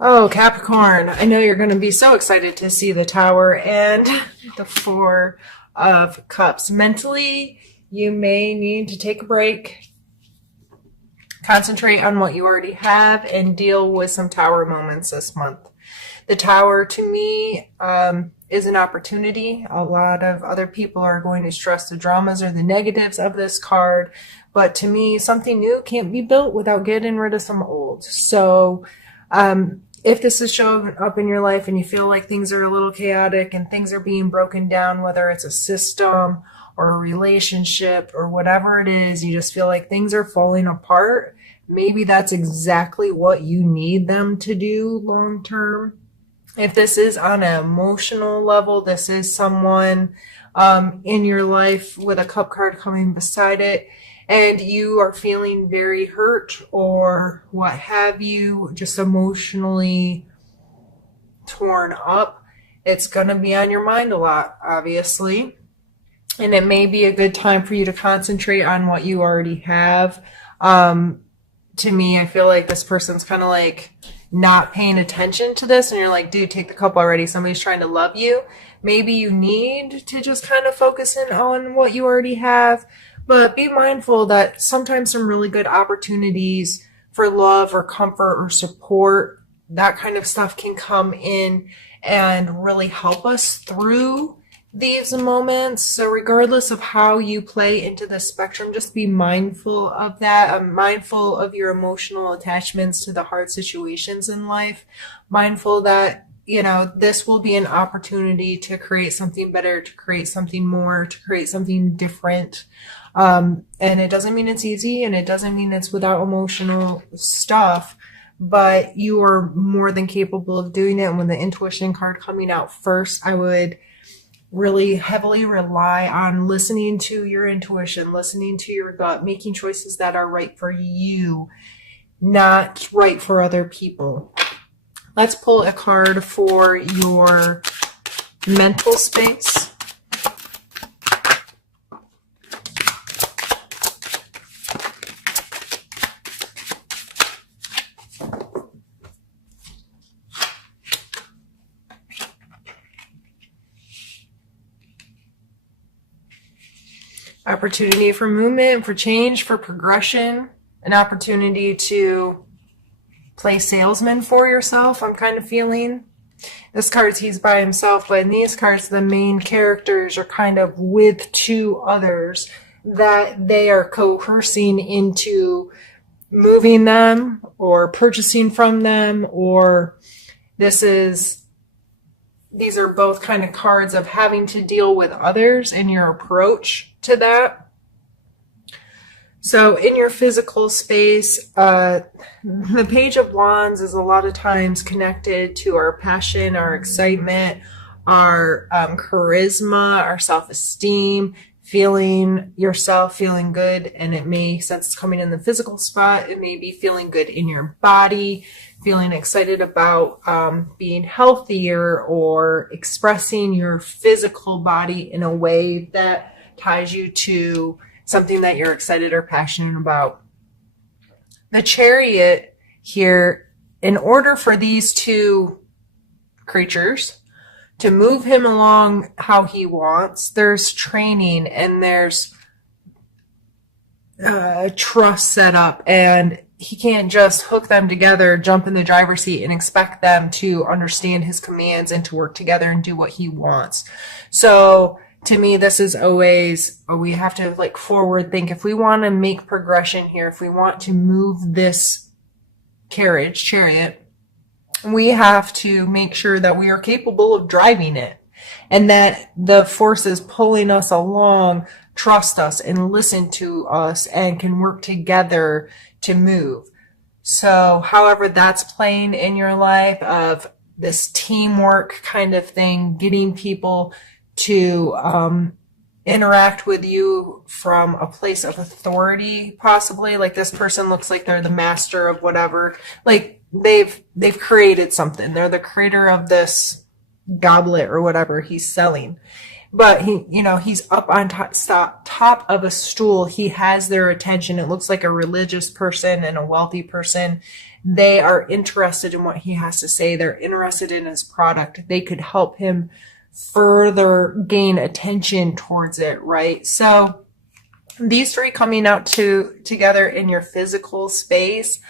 Oh, Capricorn, I know you're going to be so excited to see the Tower and the Four of Cups. Mentally, you may need to take a break, concentrate on what you already have, and deal with some Tower moments this month. The Tower, to me, is an opportunity. A lot of other people are going to stress the dramas or the negatives of this card, but to me, something new can't be built without getting rid of some old. So, if this is showing up in your life and you feel like things are a little chaotic and things are being broken down, whether it's a system or a relationship or whatever it is, you just feel like things are falling apart, maybe that's exactly what you need them to do long term. If this is on an emotional level, this is someone in your life with a cup card coming beside it, and you are feeling very hurt or what have you, just emotionally torn up, it's going to be on your mind a lot, obviously. And it may be a good time for you to concentrate on what you already have. To me, I feel like this person's kind of like not paying attention to this, and you're like, dude, take the cup already. Somebody's trying to love you. Maybe you need to just kind of focus in on what you already have, but be mindful that sometimes some really good opportunities for love or comfort or support, that kind of stuff can come in and really help us through these moments. So regardless of how you play into the spectrum, just be mindful of that. I'm mindful of your emotional attachments to the hard situations in life. Mindful that, this will be an opportunity to create something better, to create something more, to create something different. And it doesn't mean it's easy, and it doesn't mean it's without emotional stuff, but you are more than capable of doing it. And with the intuition card coming out first, I would really heavily rely on listening to your intuition, listening to your gut, making choices that are right for you, not right for other people. Let's pull a card for your mental space. Opportunity for movement, for change, for progression, an opportunity to play salesman for yourself. I'm kind of feeling this card's he's by himself, but in these cards, the main characters are kind of with two others that they are coercing into moving them or purchasing from them, or these are both kind of cards of having to deal with others and your approach to that. So in your physical space, the Page of Wands is a lot of times connected to our passion, our excitement, our charisma, our self-esteem, feeling yourself, feeling good. And it may, since it's coming in the physical spot, it may be feeling good in your body, feeling excited about being healthier, or expressing your physical body in a way that ties you to something that you're excited or passionate about. The Chariot here, in order for these two creatures to move him along how he wants, there's training and there's trust set up, and he can't just hook them together, jump in the driver's seat, and expect them to understand his commands and to work together and do what he wants. So to me, this is always, we have to forward think. If we want to make progression here, if we want to move this chariot, we have to make sure that we are capable of driving it, and that the forces pulling us along trust us and listen to us and can work together to move. So however that's playing in your life, of this teamwork kind of thing, getting people to interact with you from a place of authority, possibly. Like, this person looks like they're the master of whatever. Like, they've created something. They're the creator of this goblet or whatever he's selling. But he's up on top of a stool. He has their attention. It looks like a religious person and a wealthy person. they are interested in what he has to say. They're interested in his product. They could help him further gain attention towards it, right? So these three coming out together in your physical space,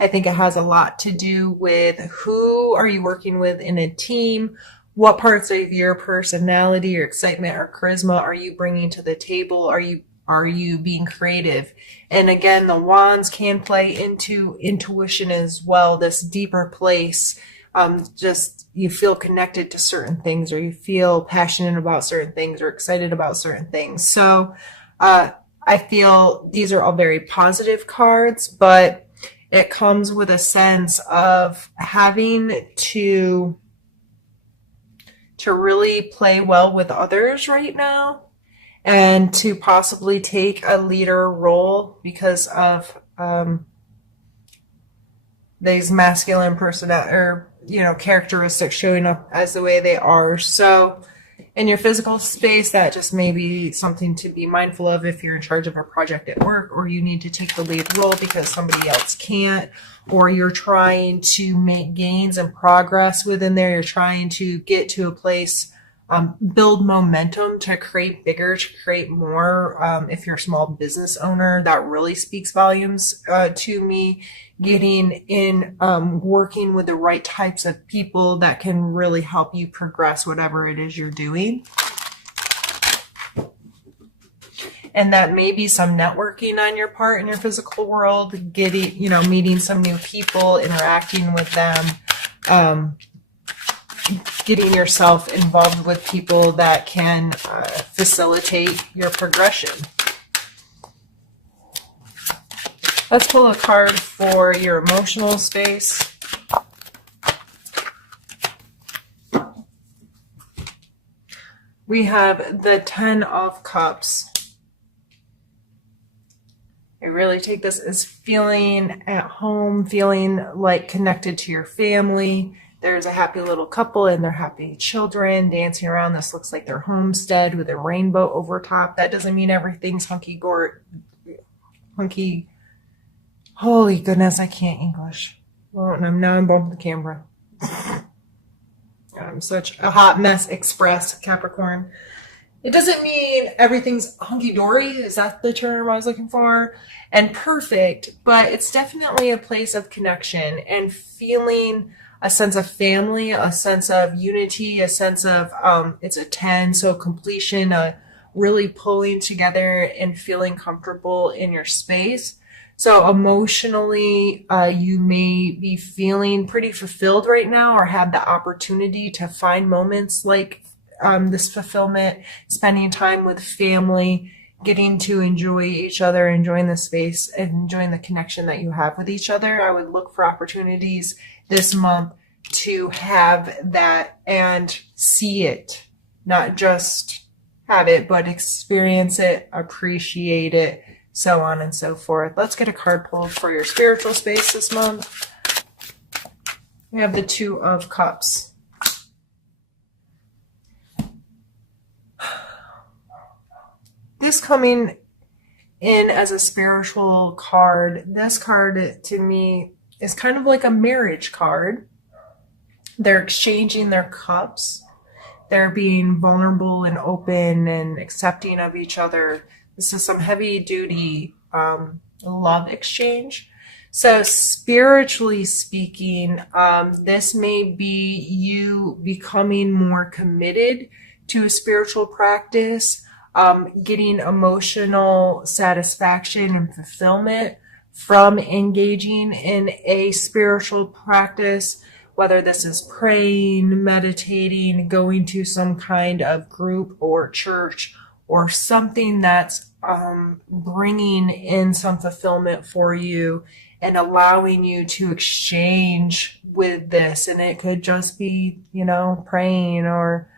I think it has a lot to do with who are you working with in a team? What parts of your personality, your excitement, or charisma are you bringing to the table? Are you being creative? And again, the wands can play into intuition as well, this deeper place. Just you feel connected to certain things, or you feel passionate about certain things, or excited about certain things. So I feel these are all very positive cards, but it comes with a sense of having to really play well with others right now, and to possibly take a leader role because of these masculine characteristics showing up as the way they are. So in your physical space, that just may be something to be mindful of if you're in charge of a project at work, or you need to take the lead role because somebody else can't, or you're trying to make gains and progress within there. You're trying to get to a place, build momentum to create bigger, to create more. If you're a small business owner, that really speaks volumes to me. Getting in, working with the right types of people that can really help you progress whatever it is you're doing. And that may be some networking on your part in your physical world, meeting some new people, interacting with them, getting yourself involved with people that can facilitate your progression. Let's pull a card for your emotional space. We have the 10 of Cups. I really take this as feeling at home, feeling like connected to your family. There's a happy little couple and their happy children dancing around. This looks like their homestead with a rainbow over top. That doesn't mean everything's hunky. Holy goodness, I can't English. Well, now I'm bumping the camera. I'm such a hot mess express, Capricorn. It doesn't mean everything's hunky-dory. Is that the term I was looking for? And perfect, but it's definitely a place of connection and feeling a sense of family, a sense of unity, a sense of, it's a 10, so completion, really pulling together and feeling comfortable in your space. So emotionally, you may be feeling pretty fulfilled right now, or have the opportunity to find moments like this fulfillment, spending time with family, getting to enjoy each other, enjoying the space, and enjoying the connection that you have with each other. I would look for opportunities this month to have that and see it, not just have it, but experience it, appreciate it, so on and so forth. Let's get a card pulled for your spiritual space this month. We have the 2 of Cups. This coming in as a spiritual card, this card to me is kind of like a marriage card. They're exchanging their cups. They're being vulnerable and open and accepting of each other. This is some heavy duty love exchange. So spiritually speaking, this may be you becoming more committed to a spiritual practice, getting emotional satisfaction and fulfillment from engaging in a spiritual practice, whether this is praying, meditating, going to some kind of group or church, or something that's bringing in some fulfillment for you and allowing you to exchange with this. And it could just be, praying, or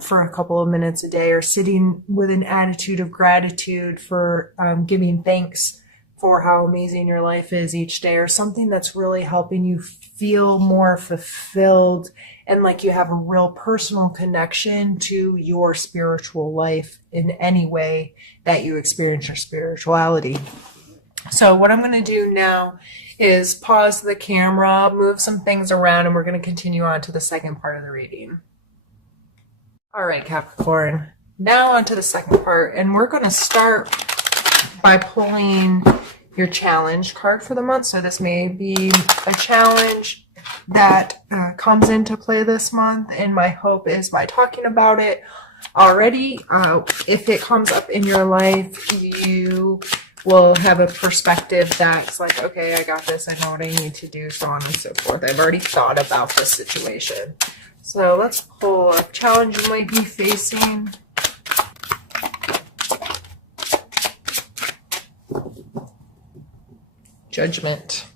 for a couple of minutes a day, or sitting with an attitude of gratitude for giving thanks for how amazing your life is each day, or something that's really helping you feel more fulfilled and like you have a real personal connection to your spiritual life in any way that you experience your spirituality. So what I'm going to do now is pause the camera, move some things around, and we're going to continue on to the second part of the reading. All right, Capricorn. Now on to the second part, and we're going to start by pulling your challenge card for the month. So this may be a challenge that comes into play this month, and my hope is by talking about it already, if it comes up in your life, you will have a perspective that's like, okay, I got this, I know what I need to do, so on and so forth. I've already thought about this situation. So let's pull a challenge you might be facing. Judgment.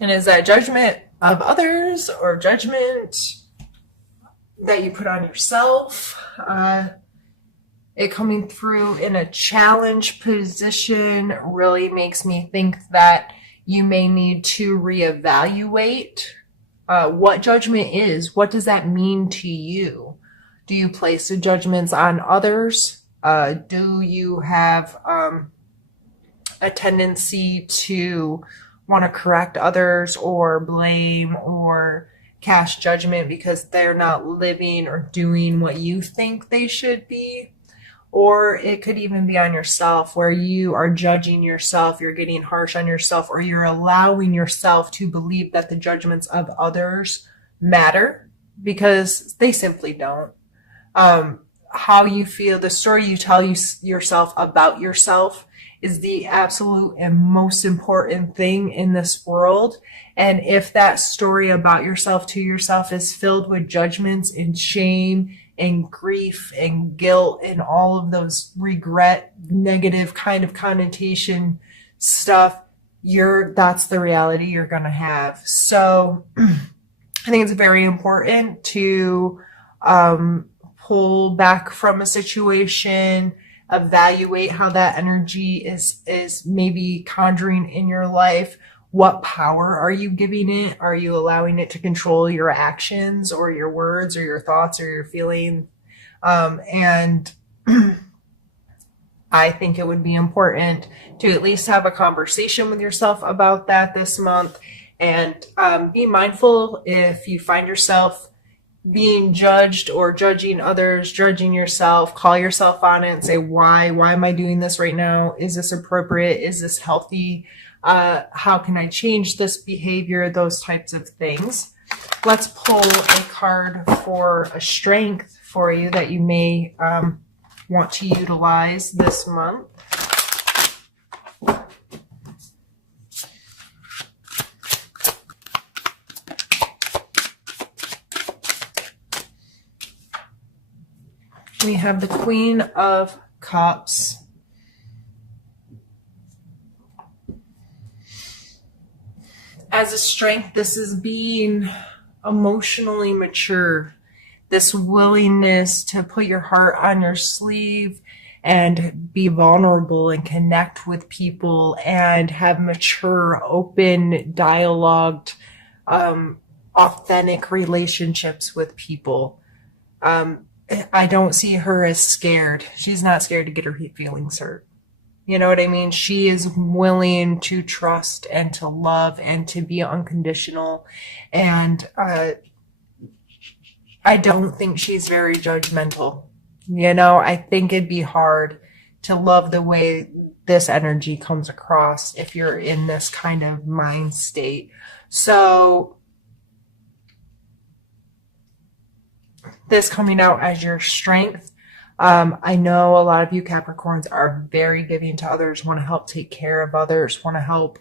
And is that judgment of others or judgment that you put on yourself? It coming through in a challenge position really makes me think that you may need to reevaluate what judgment is. What does that mean to you? Do you place the judgments on others? Do you have a tendency to want to correct others or blame or cast judgment because they're not living or doing what you think they should be? Or it could even be on yourself, where you are judging yourself, you're getting harsh on yourself, or you're allowing yourself to believe that the judgments of others matter because they simply don't. How you feel, the story you tell yourself about yourself is the absolute and most important thing in this world. And if that story about yourself to yourself is filled with judgments and shame and grief and guilt and all of those regret, negative kind of connotation stuff, that's the reality you're going to have. So I think it's very important to pull back from a situation, evaluate how that energy is maybe conjuring in your life. What power are you giving it? Are you allowing it to control your actions or your words or your thoughts or your feelings? And I think it would be important to at least have a conversation with yourself about that this month, and be mindful if you find yourself being judged or judging others, judging yourself, call yourself on it and say, why am I doing this right now? Is this appropriate? Is this healthy? How can I change this behavior? Those types of things. Let's pull a card for a strength for you that you may want to utilize this month. We have the Queen of Cups. As a strength, this is being emotionally mature. This willingness to put your heart on your sleeve and be vulnerable and connect with people and have mature, open, dialogued, authentic relationships with people. I don't see her as scared. She's not scared to get her feelings hurt. You know what I mean? She is willing to trust and to love and to be unconditional. And I don't think she's very judgmental. You know, I think it'd be hard to love the way this energy comes across if you're in this kind of mind state. So this coming out as your strength. I know a lot of you Capricorns are very giving to others, want to help take care of others, want to help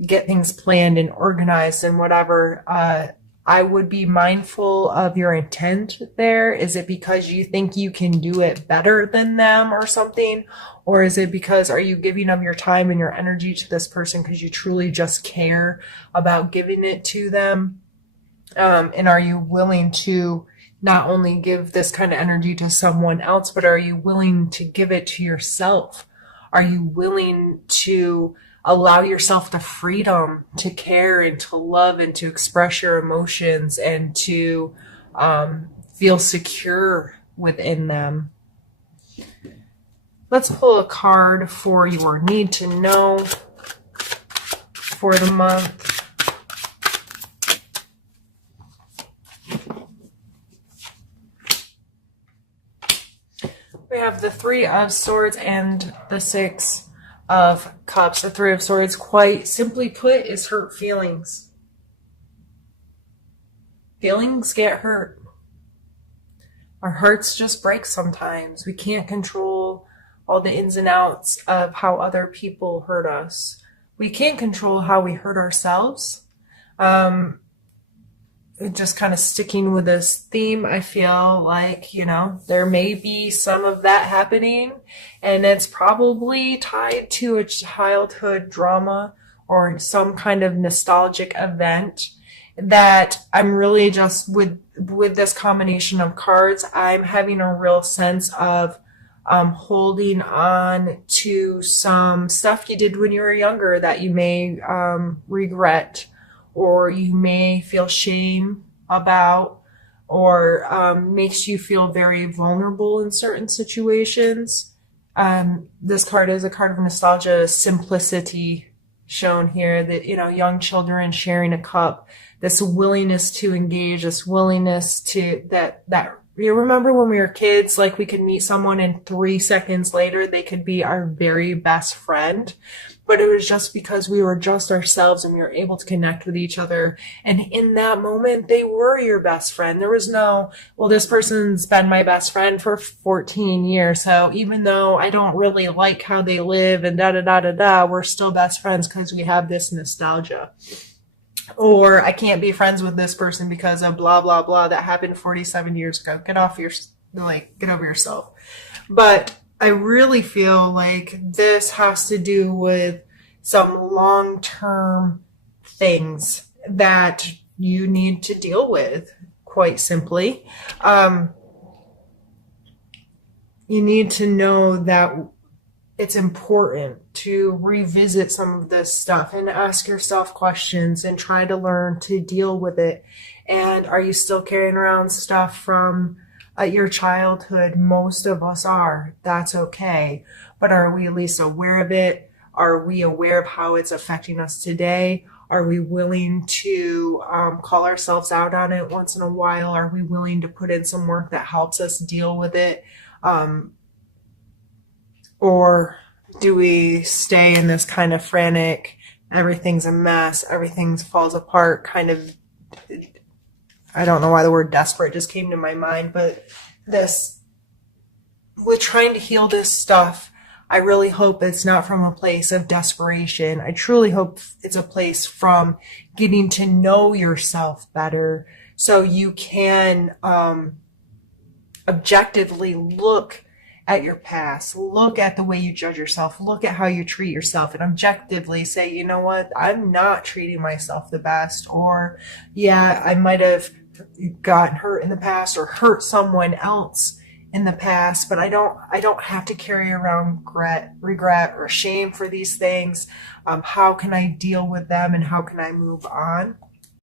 get things planned and organized and whatever. I would be mindful of your intent there. Is it because you think you can do it better than them or something? Or is it because are you giving of your time and your energy to this person because you truly just care about giving it to them? And are you willing to not only give this kind of energy to someone else, but are you willing to give it to yourself? Are you willing to allow yourself the freedom to care and to love and to express your emotions and to feel secure within them? Let's pull a card for your need to know for the month. We have the Three of Swords and the Six of Cups. The Three of Swords, quite simply put, is hurt feelings. Feelings get hurt. Our hearts just break sometimes. We can't control all the ins and outs of how other people hurt us. We can't control how we hurt ourselves. Just kind of sticking with this theme, I feel like, there may be some of that happening, and it's probably tied to a childhood drama or some kind of nostalgic event that I'm really just with this combination of cards, I'm having a real sense of holding on to some stuff you did when you were younger that you may regret, or you may feel shame about, or makes you feel very vulnerable in certain situations. This card is a card of nostalgia, simplicity shown here, that, young children sharing a cup, this willingness to engage, this willingness to, that you remember when we were kids, like we could meet someone and 3 seconds later, they could be our very best friend. But it was just because we were just ourselves and we were able to connect with each other. And in that moment, they were your best friend. There was no, well, this person's been my best friend for 14 years. So even though I don't really like how they live and we're still best friends because we have this nostalgia. Or I can't be friends with this person because of blah, blah, blah that happened 47 years ago. Get over yourself. But I really feel like this has to do with some long-term things that you need to deal with, quite simply. You need to know that it's important to revisit some of this stuff and ask yourself questions and try to learn to deal with it. And are you still carrying around stuff from your childhood? Most of us are. That's okay. But are we at least aware of it? Are we aware of how it's affecting us today? Are we willing to call ourselves out on it once in a while? Are we willing to put in some work that helps us deal with it? Or do we stay in this kind of frantic, everything's a mess, everything falls apart kind of, I don't know why the word desperate just came to my mind, but with trying to heal this stuff, I really hope it's not from a place of desperation. I truly hope it's a place from getting to know yourself better so you can objectively look at your past, look at the way you judge yourself, look at how you treat yourself, and objectively say, you know what, I'm not treating myself the best, or yeah, I might have gotten hurt in the past or hurt someone else in the past, but I don't have to carry around regret or shame for these things. How can I deal with them and how can I move on?